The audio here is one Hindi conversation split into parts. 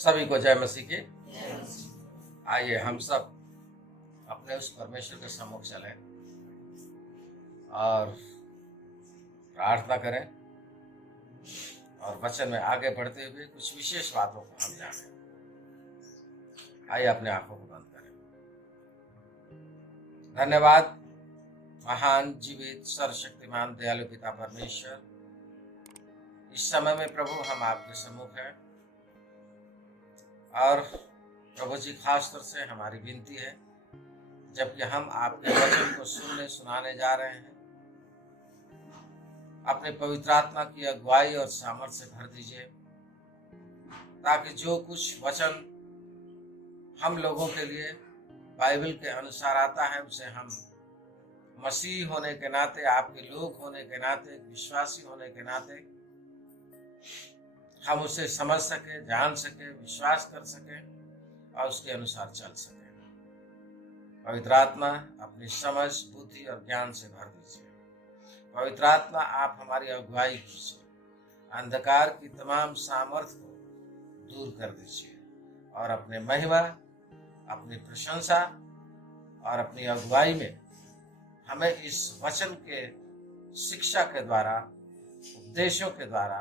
सभी को जय मसीह की। आइए हम सब अपने उस परमेश्वर के सम्मुख चलें और प्रार्थना करें और वचन में आगे बढ़ते हुए कुछ विशेष बातों को हम जानें। आइए अपने आंखों को बंद करें। धन्यवाद महान जीवित सर्वशक्तिमान दयालु पिता परमेश्वर, इस समय में प्रभु हम आपके सम्मुख हैं और प्रभु जी खास तौर से हमारी विनती है, जबकि हम आपके वचन को सुनाने जा रहे हैं, अपने पवित्र आत्मा की अगुवाई और सामर्थ्य से भर दीजिए, ताकि जो कुछ वचन हम लोगों के लिए बाइबल के अनुसार आता है उसे हम मसीह होने के नाते, आपके लोग होने के नाते, विश्वासी होने के नाते हम उसे समझ सके, जान सके, विश्वास कर सके और उसके अनुसार चल सके। पवित्र आत्मा अपनी समझ, बुद्धि और ज्ञान से भर दीजिए। पवित्र आत्मा आप हमारी अगुवाई कीजिए, अंधकार की तमाम सामर्थ्य को दूर कर दीजिए और अपने महिमा, अपनी प्रशंसा और अपनी अगुवाई में हमें इस वचन के शिक्षा के द्वारा, उपदेशों के द्वारा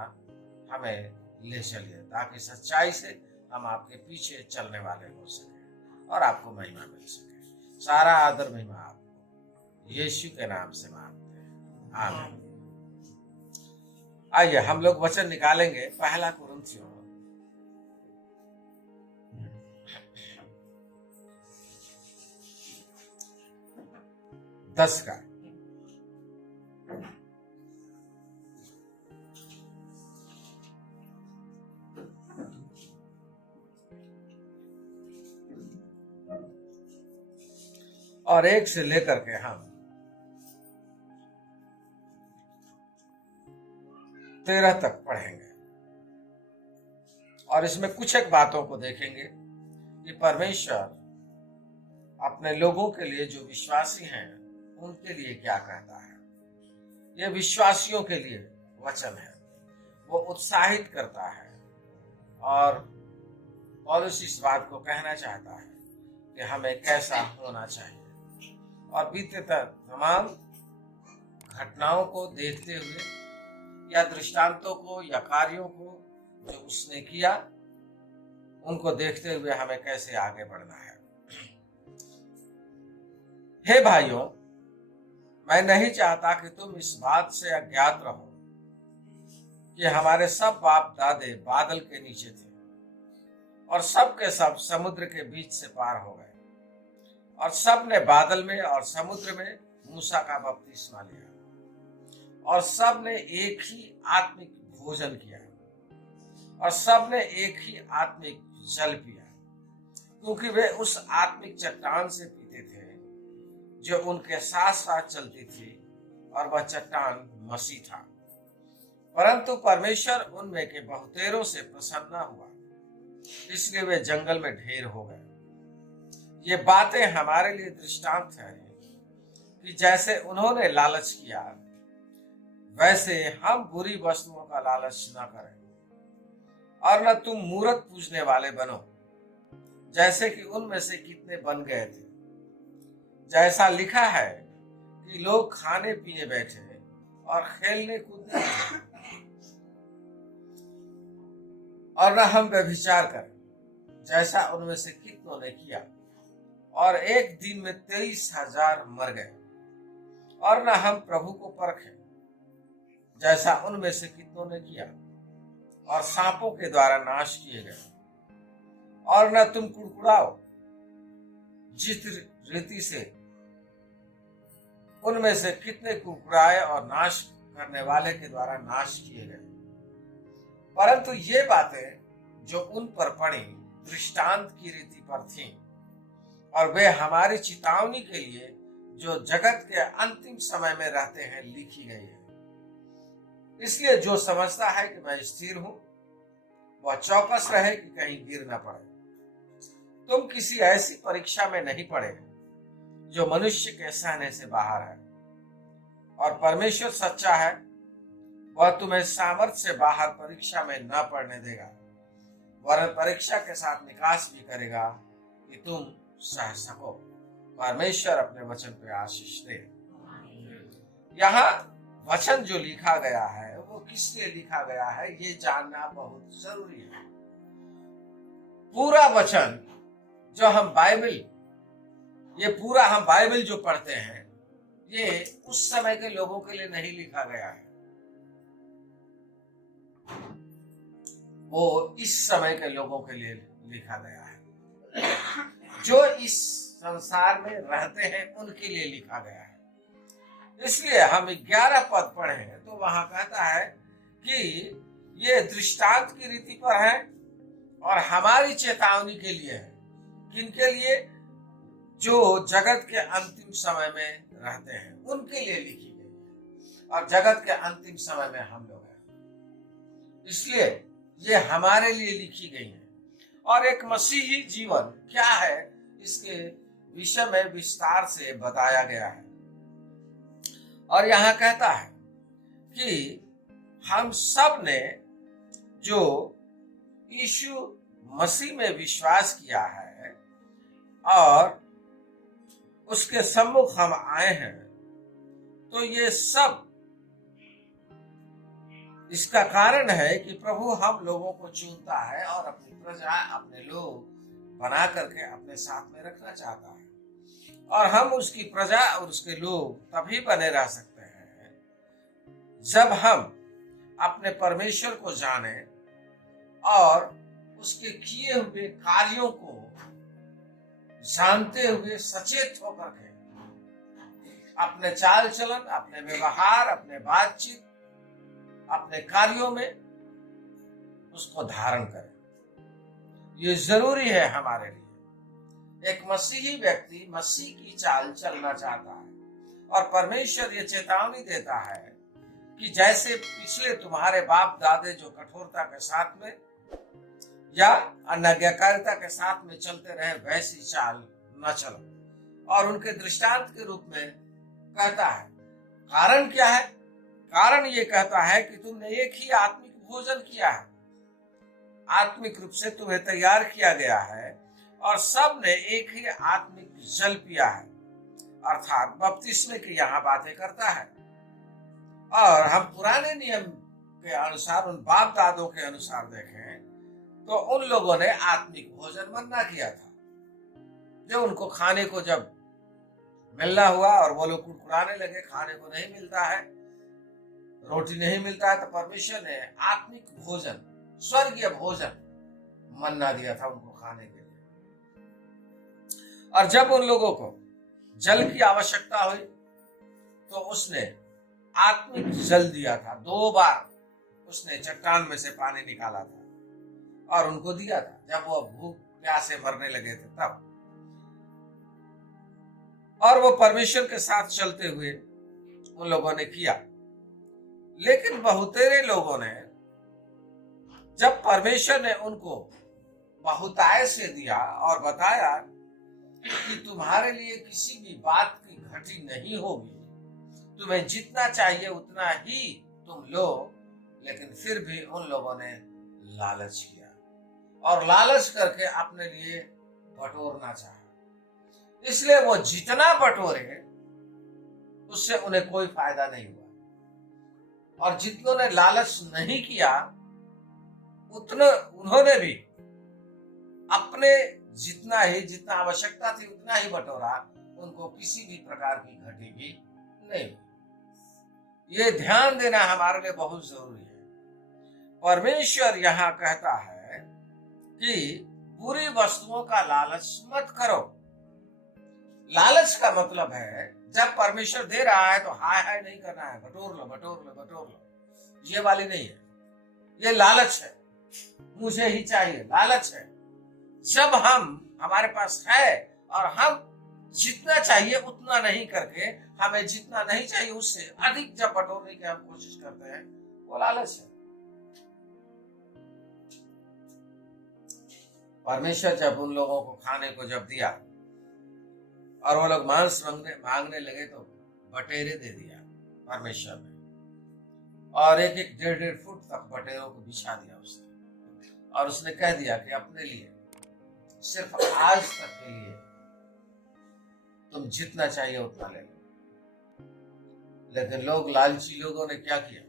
हमें ले चलिए, ताकि सच्चाई से हम आपके पीछे चलने वाले हो सके और आपको महिमा मिल सके। सारा आदर महिमा आपको यीशु के नाम से मांगते हैं, आमीन। आइए हम लोग वचन निकालेंगे पहला कुरिन्थियों 10 का। और 1 से लेकर के हम 13 तक पढ़ेंगे और इसमें कुछ एक बातों को देखेंगे कि परमेश्वर अपने लोगों के लिए, जो विश्वासी हैं, उनके लिए क्या कहता है। ये विश्वासियों के लिए वचन है, वो उत्साहित करता है और पौलुस इस बात को कहना चाहता है कि हमें कैसा होना चाहिए। और बीते तमाम घटनाओं को देखते हुए या दृष्टांतों को या कार्यों को जो उसने किया, उनको देखते हुए हमें कैसे आगे बढ़ना है। हे भाइयों, मैं नहीं चाहता कि तुम इस बात से अज्ञात रहो कि हमारे सब बाप दादे बादल के नीचे थे और सब के सब समुद्र के बीच से पार हो गए और सब ने बादल में और समुद्र में मूसा का बपतिस्मा लिया और सब ने एक ही आत्मिक भोजन किया और सब ने एक ही आत्मिक जल पिया, क्योंकि वे उस आत्मिक चट्टान से पीते थे जो उनके साथ साथ चलती थी और वह चट्टान मसीह था। परंतु परमेश्वर उनमें के बहुतेरों से प्रसन्न न हुआ, इसलिए वे जंगल में ढेर हो गए। ये बातें हमारे लिए दृष्टांत है कि जैसे उन्होंने लालच किया, वैसे हम बुरी वस्तुओं का लालच न करें और न तुम मूरत पूजने वाले बनो, जैसे कि उनमें से कितने बन गए थे। जैसा लिखा है कि लोग खाने पीने बैठे और खेलने कूदने और न हम व्यभिचार करें, जैसा उनमें से कितनों ने किया और एक दिन में 23,000 मर गए। और न हम प्रभु को परखें, जैसा उनमें से कितनों ने किया और सांपों के द्वारा नाश किए गए। और न तुम कुड़कुड़ाओ, जिस रीति से उनमें से कितने कुड़कुड़ाए और नाश करने वाले के द्वारा नाश किए गए। परंतु ये बातें जो उन पर पड़ी दृष्टांत की रीति पर थीं और वे हमारी चेतावनी के लिए, जो जगत के अंतिम समय में रहते हैं, लिखी गई है। इसलिए जो समझता है कि मैं स्थिर हूं, वह चौकस रहे कि कहीं गिर न पड़े। तुम किसी ऐसी परीक्षा में नहीं पड़े जो मनुष्य के सहने से बाहर है, और परमेश्वर सच्चा है, वह तुम्हें सामर्थ्य से बाहर परीक्षा में न पड़ने देगा। वरन परीक्षा के साथ निकास भी करेगा कि तुम सह सको। परमेश्वर अपने वचन पे आशीष दे। यहाँ वचन जो लिखा गया है वो किस लिए लिखा गया है ये जानना बहुत जरूरी है। पूरा वचन जो हम बाइबल, ये पूरा हम बाइबल जो पढ़ते हैं ये उस समय के लोगों के लिए नहीं लिखा गया है, वो इस समय के लोगों के लिए लिखा गया है। जो इस संसार में रहते हैं उनके लिए लिखा गया है। इसलिए हम 11 पद पढ़े हैं तो वहां कहता है कि ये दृष्टांत की रीति पर है और हमारी चेतावनी के लिए है। किनके लिए? जो जगत के अंतिम समय में रहते हैं उनके लिए लिखी गई है, और जगत के अंतिम समय में हम लोग हैं, इसलिए ये हमारे लिए लिखी गई है। और एक मसीही जीवन क्या है इसके विषय में विस्तार से बताया गया है। और यहाँ कहता है कि हम सब ने जो यीशु मसीह में विश्वास किया है और उसके सम्मुख हम आए हैं, तो ये सब इसका कारण है कि प्रभु हम लोगों को चुनता है और अपनी प्रजा, अपने लोग बना करके अपने साथ में रखना चाहता है। और हम उसकी प्रजा और उसके लोग तभी बने रह सकते हैं जब हम अपने परमेश्वर को जाने और उसके किए हुए कार्यों को जानते हुए सचेत होकर के अपने चाल चलन, अपने व्यवहार, अपने बातचीत, अपने कार्यों में उसको धारण करें। ये जरूरी है हमारे लिए। एक मसीही व्यक्ति मसीह की चाल चलना चाहता है और परमेश्वर ये चेतावनी देता है कि जैसे पिछले तुम्हारे बाप दादे जो कठोरता के साथ में या अनाज्ञाकारिता के साथ में चलते रहे वैसी चाल न चलो। और उनके दृष्टांत के रूप में कहता है कारण क्या है? कारण ये कहता है कि तुमने एक ही आत्मिक भोजन किया है, आत्मिक रूप से तुम्हें तैयार किया गया है और सब ने एक ही आत्मिक जल पिया है, अर्थात बपतिस्मे की यहाँ बातें करता है। और हम पुराने नियम के अनुसार, उन बाप दादों के अनुसार देखें तो उन लोगों ने आत्मिक भोजन मन्ना किया था। जो उनको खाने को जब मिलना हुआ और वो लोग कुड़कुड़ाने लगे, खाने को नहीं मिलता है, रोटी नहीं मिलता है, तो परमेश्वर ने आत्मिक भोजन, स्वर्गीय भोजन मन्ना दिया था उनको खाने के लिए। और जब उन लोगों को जल की आवश्यकता हुई तो उसने आत्मिक जल दिया था। 2 बार उसने चट्टान में से पानी निकाला था और उनको दिया था जब वो भूख प्यास से मरने लगे थे तब। और वो परमेश्वर के साथ चलते हुए उन लोगों ने किया। लेकिन बहुतेरे लोगों ने, जब परमेश्वर ने उनको बहुतायत से दिया और बताया कि तुम्हारे लिए किसी भी बात की घटी नहीं होगी, तुम्हें जितना चाहिए उतना ही तुम लो, लेकिन फिर भी उन लोगों ने लालच किया और लालच करके अपने लिए बटोरना चाहा। इसलिए वो जितना बटोरे उससे उन्हें कोई फायदा नहीं हुआ। और जितनों ने लालच नहीं किया उन्होंने भी अपने जितना आवश्यकता थी उतना ही बटोरा, उनको किसी भी प्रकार की घटी भी नहीं हुई। ये ध्यान देना हमारे लिए बहुत जरूरी है। परमेश्वर यहाँ कहता है कि बुरी वस्तुओं का लालच मत करो। लालच का मतलब है जब परमेश्वर दे रहा है तो हाय हाय नहीं करना है, बटोर लो बटोर लो बटोर लो, ये वाली नहीं है। ये लालच है, मुझे ही चाहिए, लालच है। जब हमारे पास है और हम जितना चाहिए उतना नहीं करके हमें जितना नहीं चाहिए उससे अधिक जब बटोरने की हम कोशिश करते हैं, वो लालच है। परमेश्वर जब उन लोगों को खाने को जब दिया और वो लोग मांस मांगने लगे तो बटेरे दे दिया परमेश्वर ने, और 1-1, 1.5 फुट तक बटेरों को बिछा दिया उसने। और उसने कह दिया कि अपने लिए सिर्फ आज तक के लिए तुम जितना चाहिए उतना ले लो। लेकिन लोग, लालची लोगों ने क्या किया?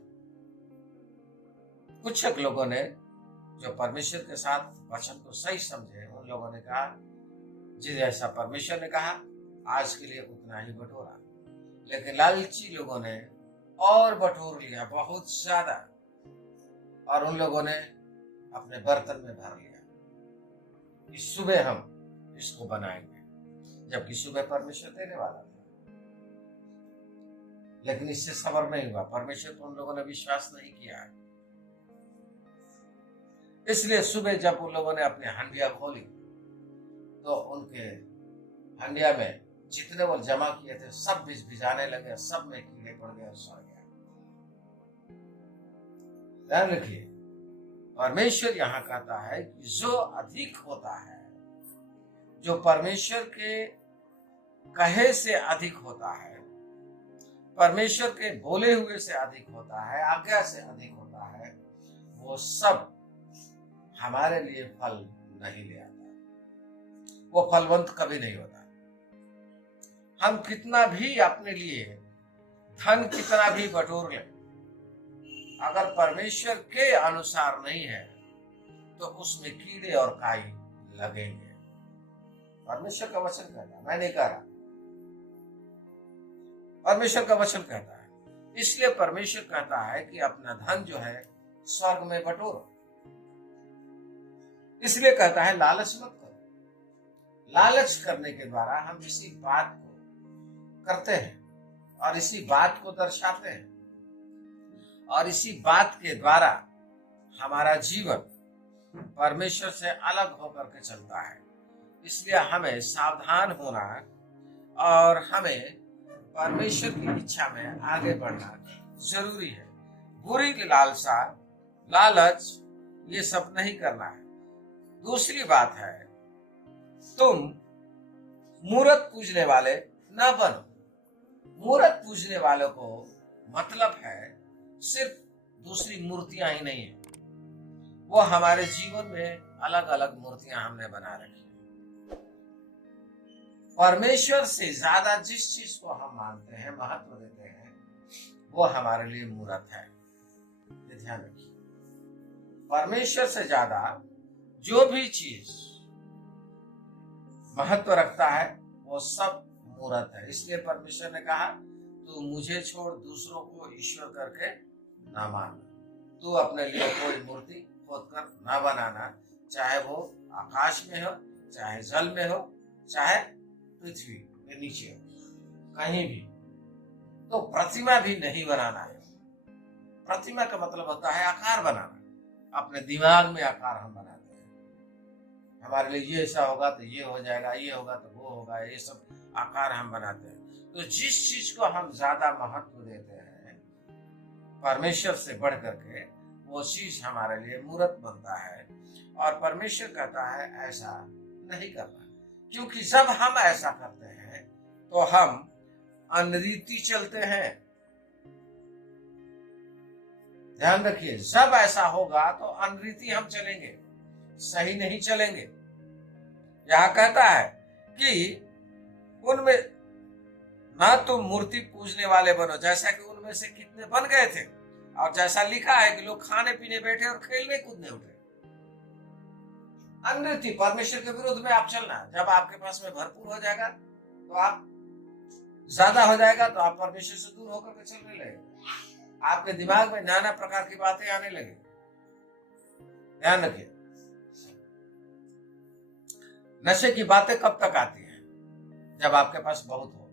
कुछ लोगों ने जो परमेश्वर के साथ वचन को सही समझे, उन लोगों ने कहा जिस जैसा परमेश्वर ने कहा आज के लिए उतना ही बटोरा। लेकिन लालची लोगों ने और बटोर लिया, बहुत ज्यादा, और उन लोगों ने अपने बर्तन में भर लिया कि सुबह हम इसको बनाएंगे, जबकि सुबह परमेश्वर देने वाला था। लेकिन इससे सबर नहीं हुआ, परमेश्वर तो उन लोगों ने विश्वास नहीं किया है। इसलिए सुबह जब उन लोगों ने अपनी हंडिया खोली तो उनके हंडिया में जितने वो जमा किए थे सब भिजाने लगे, सब में कीड़े पड़ गए और सड़ गया। ध्यान रखिए, परमेश्वर यहाँ कहता है कि जो अधिक होता है, जो परमेश्वर के कहे से अधिक होता है, परमेश्वर के बोले हुए से अधिक होता है, आज्ञा से अधिक होता है, वो सब हमारे लिए फल नहीं ले आता। वो फलवंत कभी नहीं होता। हम कितना भी अपने लिए धन कितना भी बटोर लें, अगर परमेश्वर के अनुसार नहीं है तो उसमें कीड़े और काई लगेंगे। परमेश्वर का वचन कहता है, मैं नहीं कह रहा, परमेश्वर का वचन कहता है। इसलिए परमेश्वर कहता है कि अपना धन जो है स्वर्ग में बटोरो। इसलिए कहता है लालच मत करो। लालच करने के द्वारा हम इसी बात को करते हैं और इसी बात को दर्शाते हैं, और इसी बात के द्वारा हमारा जीवन परमेश्वर से अलग होकर के चलता है। इसलिए हमें सावधान होना और हमें परमेश्वर की इच्छा में आगे बढ़ना जरूरी है। बुरी की लालसा, लालच, ये सब नहीं करना है। दूसरी बात है, तुम मूर्त पूजने वाले न बनो। मूर्त पूजने वालों को मतलब है सिर्फ दूसरी मूर्तियां ही नहीं है, वो हमारे जीवन में अलग अलग मूर्तियां हमने बना रखी है। परमेश्वर से ज्यादा जिस चीज को हम मानते हैं, महत्व देते हैं, वो हमारे लिए मूर्त है। ये ध्यान रखिए, परमेश्वर से ज्यादा जो भी चीज महत्व रखता है वो सब मूर्त है। इसलिए परमेश्वर ने कहा, तू मुझे छोड़ दूसरों को ईश्वर करके ना मानना। तू अपने लिए कोई मूर्ति खोद कर ना बनाना, चाहे वो आकाश में हो, चाहे जल में हो, चाहे पृथ्वी के नीचे हो, कहीं भी। तो प्रतिमा भी नहीं बनाना है। प्रतिमा का मतलब होता है आकार बनाना। अपने दिमाग में आकार हम बनाते हैं, हमारे लिए ये ऐसा होगा तो ये हो जाएगा, ये होगा तो वो होगा, ये सब आकार हम बनाते हैं। तो जिस चीज को हम ज्यादा महत्व देते हैं परमेश्वर से बढ़ करके, वो चीज हमारे लिए मूर्त बनता है। और परमेश्वर कहता है ऐसा नहीं करना, क्योंकि जब हम ऐसा करते हैं तो हम अनरीति चलते हैं। ध्यान रखिए, जब ऐसा होगा तो अनरीति हम चलेंगे, सही नहीं चलेंगे। यहां कहता है कि उनमें ना तुम मूर्ति पूजने वाले बनो, जैसा कि उनमें से कितने बन गए थे। और जैसा लिखा है कि लोग खाने पीने बैठे और खेलने कूदने उठे। अनरीति, परमेश्वर के विरुद्ध में आप चलना। जब आपके पास में भरपूर हो जाएगा तो आप ज्यादा हो जाएगा तो आप परमेश्वर से दूर होकर के चलने लगे। आपके दिमाग में नाना प्रकार की बातें आने लगे। ध्यान रखिए, नशे की बातें कब तक आती हैं? जब आपके पास बहुत हो।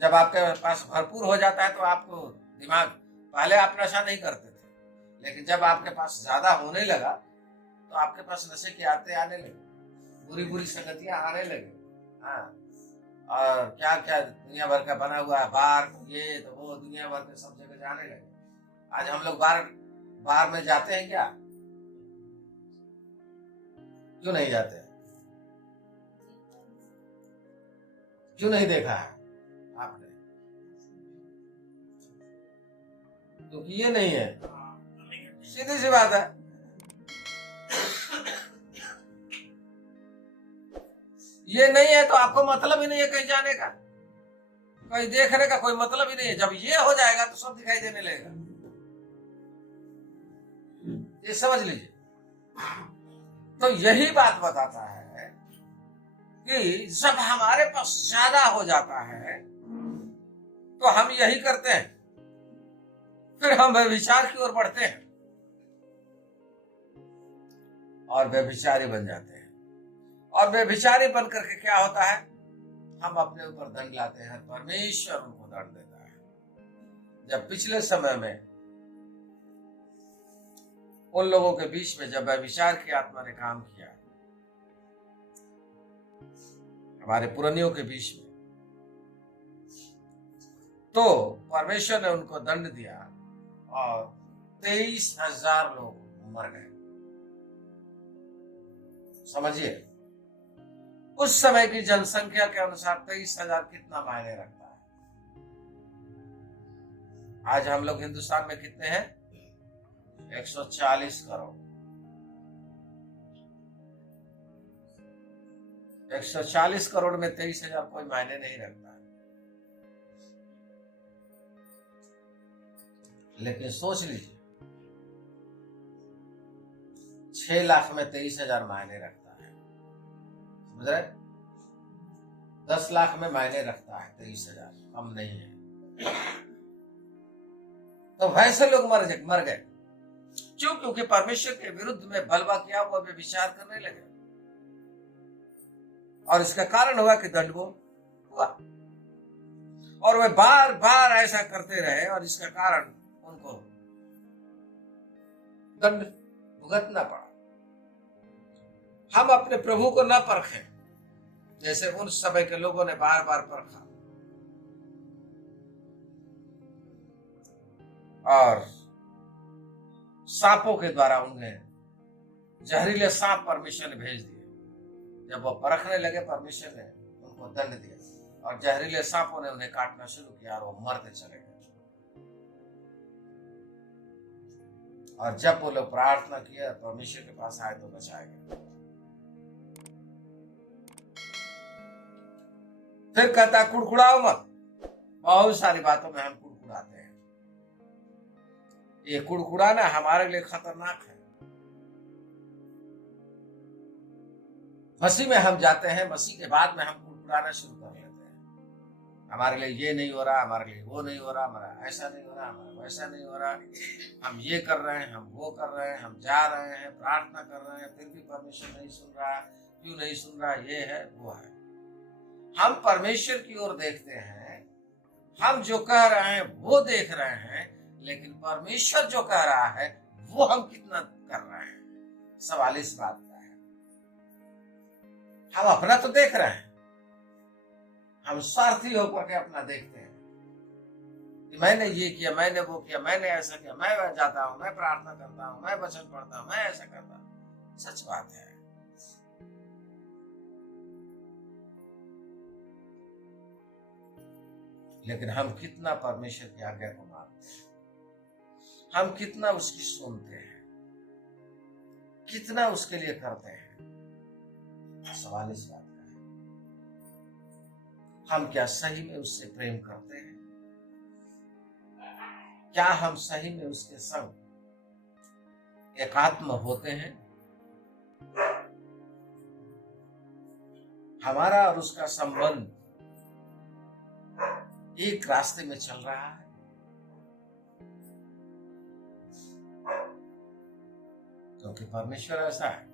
जब आपके पास भरपूर हो जाता है तो आपको दिमाग, पहले आप नशा नहीं करते थे, लेकिन जब आपके पास ज्यादा होने लगा तो आपके पास नशे की आदतें आने लगी, बुरी बुरी संगतियां आने लगी। हाँ, और क्या क्या दुनिया भर का बना हुआ है, बार ये तो वो, दुनिया भर के सब जगह जाने लगे। आज हम लोग बार में जाते हैं क्या? क्यों नहीं जाते? क्यों नहीं देखा है आपने? क्योंकि ये नहीं है, सीधी सी बात है। ये नहीं है तो आपको मतलब ही नहीं है कहीं जाने का, कहीं देखने का कोई मतलब ही नहीं है। जब ये हो जाएगा तो सब दिखाई देने लगेगा। ये समझ लीजिए। तो यही बात बताता है कि जब हमारे पास ज्यादा हो जाता है तो हम यही करते हैं, फिर हम व्यभिचार की ओर बढ़ते हैं और व्यभिचारी बन जाते हैं। और व्यभिचारी बन करके क्या होता है, हम अपने ऊपर दंड लाते हैं, परमेश्वर उनको दंड देता है। जब पिछले समय में उन लोगों के बीच में जब व्यभिचार की आत्मा ने काम किया, हमारे पुरानियों के बीच में, तो परमेश्वर ने उनको दंड दिया और 23,000 लोग मर गए। समझिए, उस समय की जनसंख्या के अनुसार 23,000 कितना मायने रखता है। आज हम लोग हिंदुस्तान में कितने हैं? 140 करोड़। 140 करोड़ में 23,000 कोई मायने नहीं रखता है। लेकिन सोच लीजिए, 6 लाख में 23,000 मायने रखता है। समझ रहे? 10 लाख में मायने रखता है 23,000, कम नहीं है। तो वैसे लोग मर गए। क्यों? क्योंकि परमेश्वर के विरुद्ध में बलवा किया, वो व्यभिचार करने लगे और इसका कारण हुआ कि दंड वो हुआ। और वे बार बार ऐसा करते रहे और इसका कारण उनको दंड भुगतना पड़ा। हम अपने प्रभु को न परखें जैसे उन समय के लोगों ने बार बार परखा, और सांपों के द्वारा उन्हें जहरीले सांप परमेश्वर ने भेज दिए। जब वो परखने लगे, परमेश्वर ने उनको दंड दिया और जहरीले सांपों ने उन्हें काटना शुरू किया और वो मरते चले गए। और जब वो लोग प्रार्थना किया, परमेश्वर के पास आए तो बचाए गए। फिर कहता कुड़कुड़ाओ मत। बहुत सारी बातों में हम कुड़कुड़ाते हैं। ये कुड़कुड़ाना हमारे लिए खतरनाक है। मसीह में हम जाते हैं, मसीह के बाद में हम कुड़कुड़ाना शुरू कर लेते हैं। हमारे लिए ये नहीं हो रहा, हमारे लिए वो नहीं हो रहा, हमारा ऐसा नहीं हो रहा, हमारा वैसा नहीं हो रहा, हम ये कर रहे हैं, हम वो कर रहे हैं, हम जा रहे हैं, प्रार्थना कर रहे हैं, फिर भी परमेश्वर नहीं सुन रहा। क्यों नहीं सुन रहा? ये है, वो है। हम परमेश्वर की ओर देखते हैं, हम जो कह रहे हैं वो देख रहे हैं, लेकिन परमेश्वर जो कह रहा है वो हम कितना कर रहे हैं। सवाल इस बात का है। हम अपना तो देख रहे हैं, हम स्वार्थी होकर के अपना देखते हैं कि मैंने ये किया, मैंने वो किया, मैंने ऐसा किया, मैं जाता हूं, मैं प्रार्थना करता हूं, मैं वचन पढ़ता हूं, मैं ऐसा करता हूं। सच बात है। लेकिन हम कितना परमेश्वर की आज्ञा को मानते हैं, हम कितना उसकी सुनते हैं, कितना उसके लिए करते हैं। सवाल इस बात का है, हम क्या सही में उससे प्रेम करते हैं? क्या हम सही में उसके संग एकात्म होते हैं? हमारा और उसका संबंध एक रास्ते में चल रहा है? क्योंकि परमेश्वर ऐसा है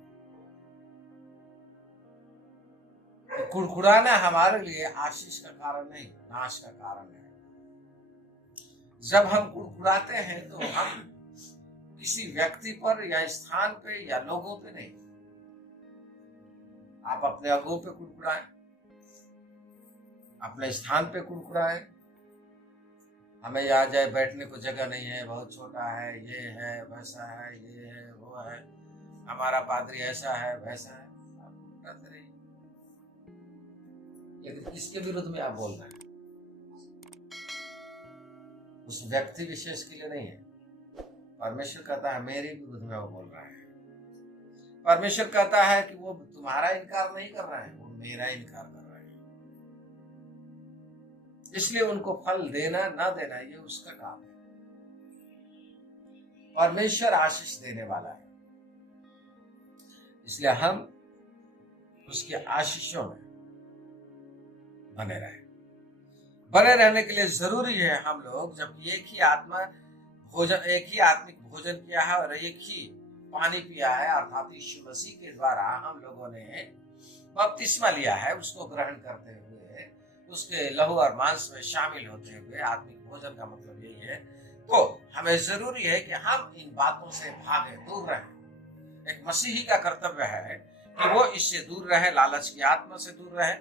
कि कुड़कुड़ाना हमारे लिए आशीष का कारण नहीं, नाश का कारण है। जब हम कुड़कुड़ाते हैं तो हम किसी व्यक्ति पर या स्थान पे या लोगों पे नहीं। आप अपने अगुओं पे कुड़कुड़ाएं, अपने स्थान पे कुड़कुड़ाएं। हमें यहाँ जाए बैठने को जगह नहीं है, बहुत छोटा है, ये है, वैसा है, ये है, वो है, हमारा पादरी ऐसा है, वैसा है। आप कुड़कुड़ाते रहिए, लेकिन किसके विरुद्ध में आप बोल रहे हैं? उस व्यक्ति विशेष के लिए नहीं है, परमेश्वर कहता है मेरे विरुद्ध में वो बोल रहा है। परमेश्वर कहता है कि वो तुम्हारा इनकार नहीं कर रहा है, वो मेरा इनकार कर रहा है। इसलिए उनको फल देना ना देना ये उसका काम है। परमेश्वर आशीष देने वाला है, इसलिए हम उसके आशीषों में बने रहे। बने रहने के लिए जरूरी है हम लोग जब एक ही आत्मिक भोजन किया है और एक ही पानी पिया है, अर्थात यीशु मसीह के द्वारा हम लोगों ने बपतिस्मा लिया है, उसको ग्रहण करते हुए उसके लहू और मांस में शामिल होते हुए, आत्मिक भोजन का मतलब यही है, तो हमें जरूरी है कि हम इन बातों से भागे, दूर रहें। एक मसीही का कर्तव्य है कि वो इससे दूर रहे, लालच की आत्मा से दूर रहे,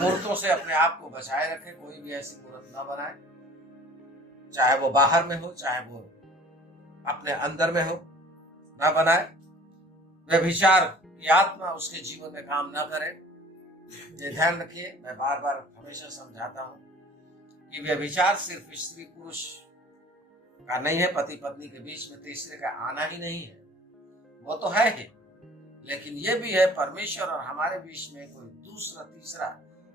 मूर्तों से अपने आप को बचाए रखे, कोई भी ऐसी मूर्त ना बनाए, चाहे वो बाहर में हो चाहे वो अपने अंदर में हो, ना बनाए। व्यभिचार की आत्मा उसके जीवन में काम ना करे। ये ध्यान रखिए, मैं बार बार हमेशा समझाता हूं कि व्यभिचार सिर्फ स्त्री पुरुष का नहीं है, पति पत्नी के बीच में तीसरे का आना ही नहीं है, वो तो है ही, लेकिन ये भी है परमेश्वर और हमारे बीच में कोई दूसरा तीसरा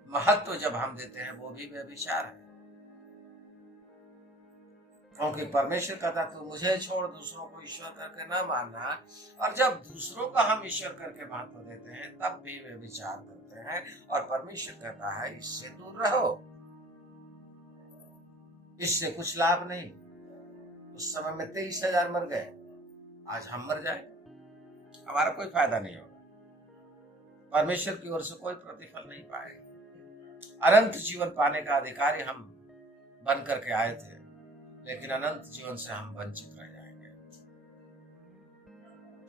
महत्व जब हम देते हैं, वो भी व्यभिचार है। क्योंकि परमेश्वर कहता तू मुझे छोड़ दूसरों को ईश्वर करके ना मानना, और जब दूसरों का हम ईश्वर करके महत्व देते हैं तब भी व्यभिचार करते हैं, और परमेश्वर कहता है इससे दूर रहो, इससे कुछ लाभ नहीं। उस समय में 23,000 मर गए, आज हम मर जाए, हमारा कोई फायदा नहीं होगा, परमेश्वर की ओर से कोई प्रतिफल नहीं पाएगा। अनंत जीवन पाने का अधिकारी हम बन करके आए थे, लेकिन अनंत जीवन से हम वंचित रह जाएंगे,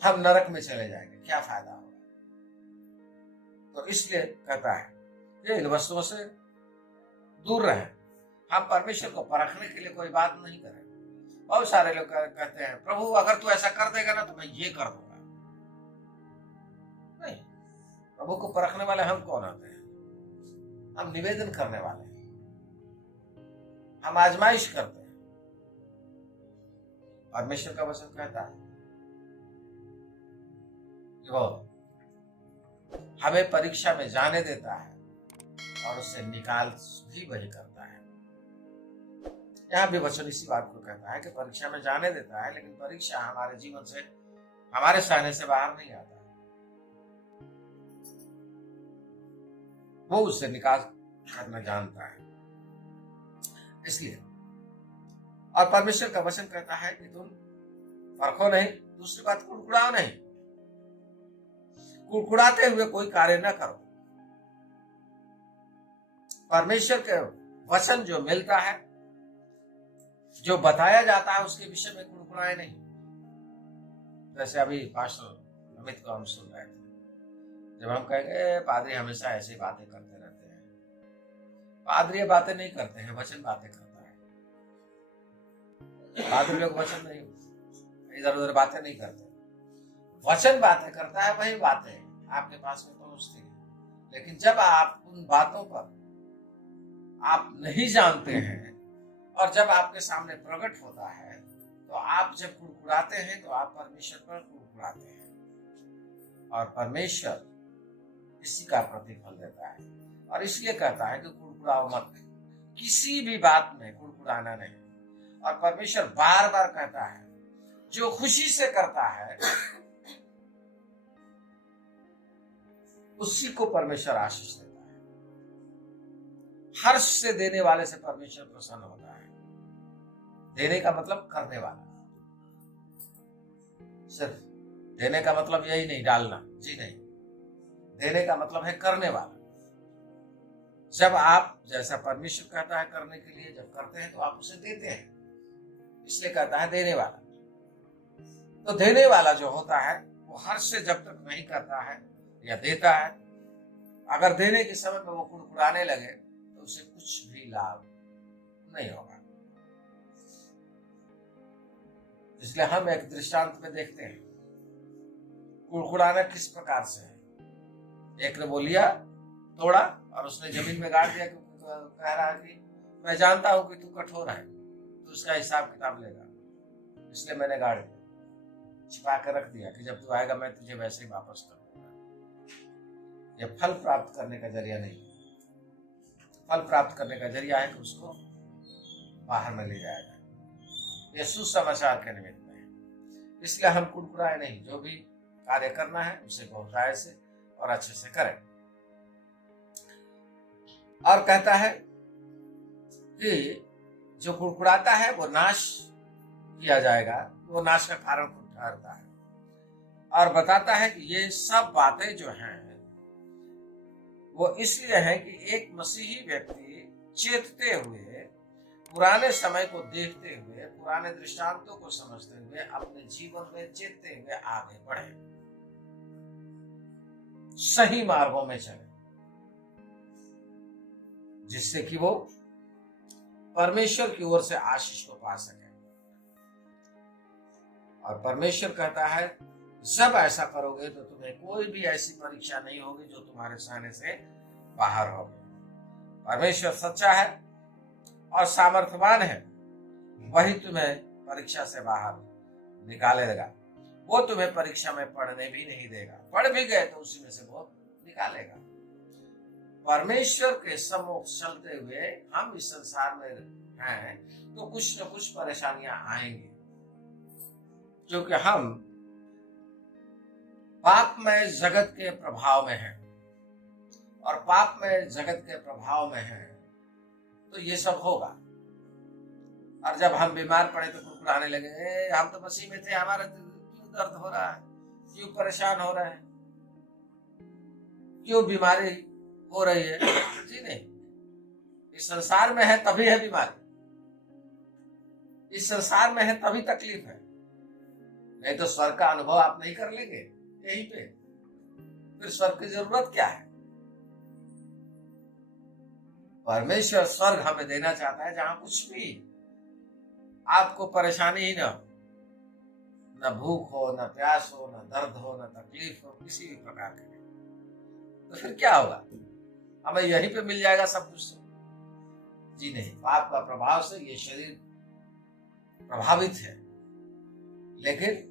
हम नरक में चले जाएंगे, क्या फायदा होगा। तो इसलिए कहता है कि इन वस्तुओं से दूर रहें। हम परमेश्वर को परखने के लिए कोई बात नहीं करें। बहुत सारे लोग कहते हैं प्रभु अगर तू ऐसा कर देगा ना तो मैं ये कर दूंगा। नहीं, प्रभु को परखने वाले हम कौन होते हैं? हम निवेदन करने वाले हैं, हम आजमाइश करते हैं। परमेश्वर का वचन कहता है कि वो हमें परीक्षा में जाने देता है और उससे निकाल भी वही करता है। यहां भी वचन इसी बात को कहता है कि परीक्षा में जाने देता है, लेकिन परीक्षा हमारे जीवन से, हमारे सहने से बाहर नहीं आता है, वो उससे निकाल करना जानता है। इसलिए और परमेश्वर का वचन कहता है कि तुम परखो नहीं, दूसरी बात कुड़कुड़ाओ नहीं, कुड़कुड़ाते हुए कोई कार्य न करो। परमेश्वर के वचन जो मिलता है, जो बताया जाता है, उसके विषय में कुड़कुड़ाए नहीं। जैसे अभी पास्टर अमित को हम सुन रहे थे, जब हम कहेंगे पादरी हमेशा ऐसी बातें करते रहते हैं, पादरी बातें नहीं करते हैं, वचन बातें करता है। पादरी लोग वचन नहीं, इधर उधर बातें नहीं करते, वचन बातें करता है, वही बातें आपके पास में पहुंचती है। लेकिन जब आप उन बातों पर आप नहीं जानते हैं और जब आपके सामने प्रकट होता है, तो आप जब कुड़कुड़ाते हैं तो आप परमेश्वर पर कुड़कुड़ाते हैं, और परमेश्वर इसी का प्रतिफल देता है। और इसलिए कहता है कि कुड़कुड़ाओ मत, किसी भी बात में कुड़कुड़ाना नहीं। और परमेश्वर बार बार कहता है जो खुशी से करता है उसी को परमेश्वर आशीष देता है। हर्ष से देने वाले से परमेश्वर प्रसन्न होता है। देने का मतलब करने वाला, सिर्फ देने का मतलब यही नहीं डालना, जी नहीं, देने का मतलब है करने वाला। जब आप, जैसा परमेश्वर कहता है करने के लिए, जब करते हैं तो आप उसे देते हैं, इसलिए कहता है देने वाला। तो देने वाला जो होता है वो हर्ष से जब तक नहीं करता है या देता है, अगर देने के समय में वो कुड़कुड़ाने लगे तो उसे कुछ भी लाभ नहीं होगा। इसलिए हम एक दृष्टांत में देखते हैं कुड़कुड़ाना किस प्रकार से है। एक ने वो लिया, तोड़ा और उसने जमीन में गाड़ दिया, क्योंकि कह रहा है कि मैं जानता हूं कि तू कठोर है, तो उसका हिसाब किताब लेगा। इसलिए मैंने गाड़ दिया, छिपा कर रख दिया कि जब तू आएगा मैं तुझे वैसे ही वापस कर दूंगा। यह फल प्राप्त करने का जरिया नहीं, फल प्राप्त करने का जरिया है कि उसको बाहर में ले जाया जाए। यह सुसमाचार के निमित्त में है। इसलिए हम कुड़कुड़ाए नहीं, जो भी कार्य करना है उसे गहराई से और अच्छे से करें। और कहता है कि जो कुड़कुड़ाता है वो नाश किया जाएगा, वो नाश का कारण खुद ठहरता है। और बताता है कि ये सब बातें जो हैं वो इसलिए है कि एक मसीही व्यक्ति चेतते हुए, पुराने समय को देखते हुए, पुराने दृष्टांतों को समझते हुए अपने जीवन में चेतते हुए आगे बढ़े, सही मार्गों में चले, जिससे कि वो परमेश्वर की ओर से आशीष को पा सके। और परमेश्वर कहता है जब ऐसा करोगे तो तुम्हें कोई भी ऐसी परीक्षा नहीं होगी जो तुम्हारे सहने से बाहर होगी। परमेश्वर सच्चा है और सामर्थ्यवान है, वही तुम्हें परीक्षा से बाहर निकालेगा। वो तुम्हें परीक्षा में पढ़ने भी नहीं देगा, पढ़ भी गए तो उसी में से वो निकालेगा। परमेश्वर के सम्मुख चलते हुए हम इस संसार में हैं तो कुछ न कुछ परेशानियां आएंगी, क्योंकि हम पापमय जगत के प्रभाव में हैं। और पापमय जगत के प्रभाव में हैं तो ये सब होगा। और जब हम बीमार पड़े तो कुड़कुड़ाने लगे, हम तो मसीह में थे, हमारा क्यों दर्द हो रहा है, क्यों परेशान हो रहे हैं, क्यों बीमारी हो रही है? जी नहीं, इस संसार में है तभी है बीमारी, इस संसार में है तभी तकलीफ है। नहीं तो स्वर्ग का अनुभव आप नहीं कर लेंगे यहीं पे, फिर स्वर्ग की जरूरत क्या है? परमेश्वर स्वर्ग हमें देना चाहता है जहां कुछ भी आपको परेशानी ही ना, न भूख हो, न प्यास हो, न दर्द हो, न तकलीफ हो, किसी भी प्रकार के। तो फिर क्या होगा? हमें यहीं पे मिल जाएगा सब कुछ? जी नहीं, पाप का प्रभाव से ये शरीर प्रभावित है, लेकिन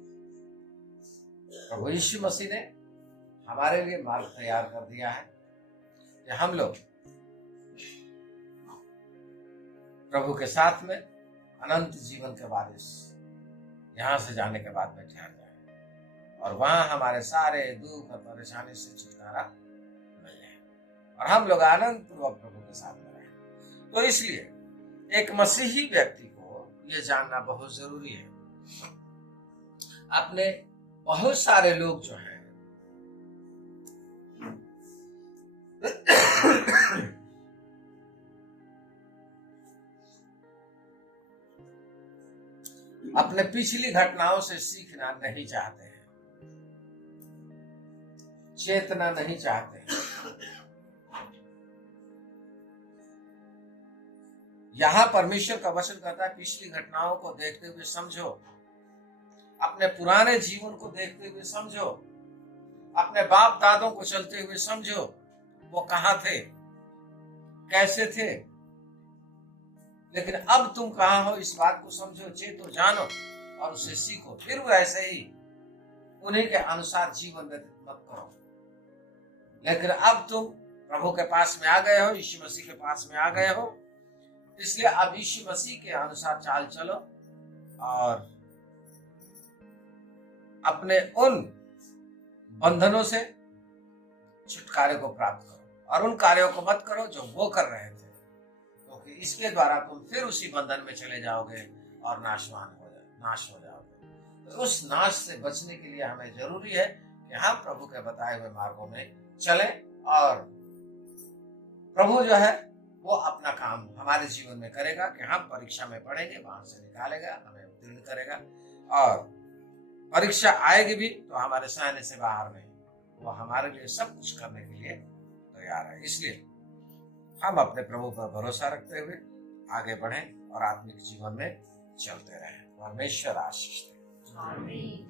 प्रभु यीशु मसीह ने हमारे लिए मार्ग तैयार कर दिया है कि हम लोग प्रभु के साथ में अनंत जीवन के वारिस यहां से जाने के बाद में ठहर जाए और वहां हमारे सारे दुख और परेशानी से छुटकारा मिल जाए और हम लोग आनंद पूर्वक प्रभु के साथ में रहें। तो इसलिए एक मसीही व्यक्ति को यह जानना बहुत जरूरी है। अपने बहुत सारे लोग जो हैं अपने पिछली घटनाओं से सीखना नहीं चाहते हैं, चेतना नहीं चाहते हैं। यहां परमेश्वर का वचन कहता है पिछली घटनाओं को देखते हुए समझो, अपने पुराने जीवन को देखते हुए समझो, अपने बाप दादों को चलते हुए समझो, वो कहां थे, कैसे थे, लेकिन अब तुम कहां हो इस बात को समझो, चेतो, जानो और उसे सीखो, फिर वो ऐसे ही उन्हीं के अनुसार जीवन व्यतीत मत करो। लेकिन अब तुम प्रभु के पास में आ गए हो, यीशु मसीह के पास में आ गए हो, इसलिए अब यीशु मसीह के अनुसार चाल चलो और अपने उन बंधनों से छुटकारे को प्राप्त करो और उन कार्यों को मत करो जो वो कर रहे थे, क्योंकि इसके द्वारा तुम फिर उसी बंधन में चले जाओगे और नाश हो जाओगे। तो उस नाश से बचने के लिए हमें जरूरी है कि हम प्रभु के बताए हुए मार्गों में चलें और प्रभु जो है वो अपना काम हमारे जीवन में करेगा कि हम परीक्षा में पढ़ेंगे, वहां से निकालेगा, हमें उत्तीर्ण करेगा और परीक्षा आएगी भी तो हमारे सहने से बाहर नहीं, वो हमारे लिए सब कुछ करने के लिए तैयार है। इसलिए हम अपने प्रभु पर भरोसा रखते हुए आगे बढ़ें और आत्मिक जीवन में चलते रहें। परमेश्वर आशीष दे। आमीन।